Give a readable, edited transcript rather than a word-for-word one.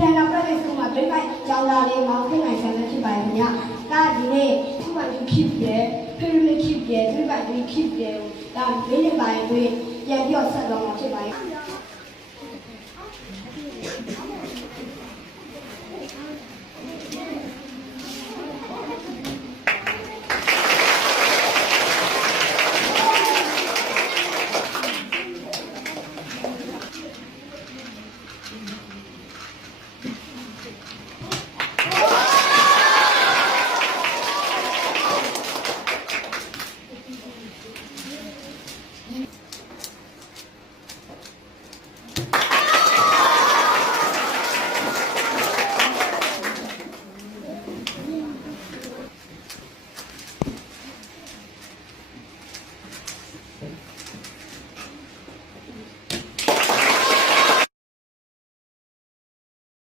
ပြန်လာတဲ့ဆိုမှဒိတ်လိုက်ကြောင်းသားလေးမောင်ခင်နိုင်ဆန်တဲ့ဖြစ်ပါရဲ့ဗျာဒါဒီနေ့သူ့မှာသူဖြစ်တယ်ဖေးလေးဖြစ်တယ်ဒိတ်လိုက်ပြီးဖြစ်တယ်ဒါမင်းနဲ့ပါရင်ပြန်ပြီးတော့ဆက်တော့မှာဖြစ်ပါရဲ့